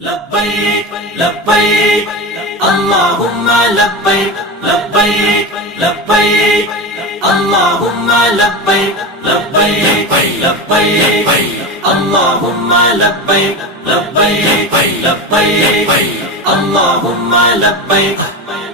لبیک لبیک اللہم لبیک لبیک لبیک اللہم لبیک لبیک لبیک اللہم لبیک لبیک لبیک اللہم لبیک۔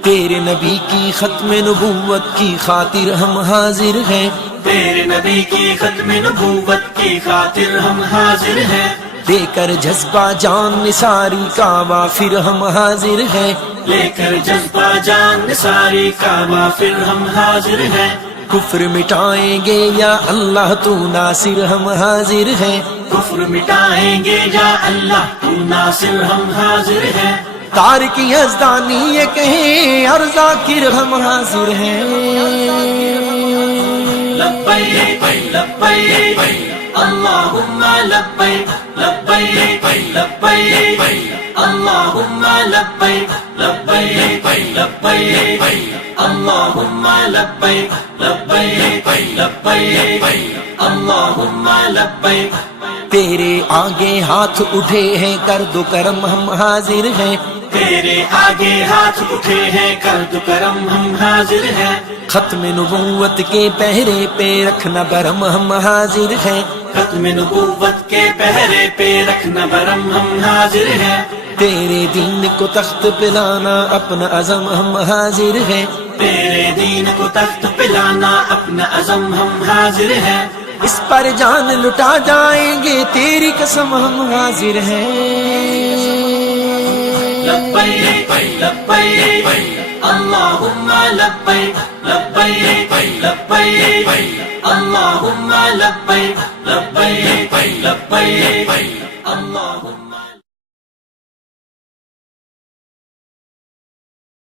تیرے نبی کی ختم نبوت کی خاطر ہم حاضر ہیں، تیرے نبی کی ختم نبوت کی خاطر ہم حاضر ہیں، دے کر جذبہ جان نثاری کعبہ پھر ہم حاضر ہیں، لے کر جذبہ جان نثاری کعبہ پھر ہم حاضر ہیں، کفر مٹائیں گے یا اللہ تو ناصر ہم حاضر ہیں، کفر مٹائیں گے یا اللہ تو ناصر ہم حاضر ہیں، تارک یزدانی یہ کہیں اور ذاکر ہم حاضر ہیں۔ لبیک لبیک اللہم لبیک لبیک لبیک اللہم لبیک لبیک لبیک اللہم لبیک لبیک لبیک اللہم لبیک۔ تیرے آگے ہاتھ اٹھے ہیں کر دو کرم ہم حاضر ہیں، تیرے آگے ہاتھ اٹھے ہیں کر دو کرم ہم حاضر ہیں، ختم نبوت کے پہرے پہ رکھنا برہم ہم حاضر ہیں، ختم نبوت کے پہرے پہ رکھنا برہم ہم حاضر ہیں، تیرے دین کو تخت پلانا اپنا عزم ہم حاضر ہیں، تیرے دین کو تخت پلانا اپنا عزم ہم حاضر ہیں، اس پر جان لٹا جائیں گے تیری قسم ہم حاضر ہیں۔ لبیک لبیک اللہم لبیک لبیک لبیک اللہم لبیک لبیک لبیک اللہم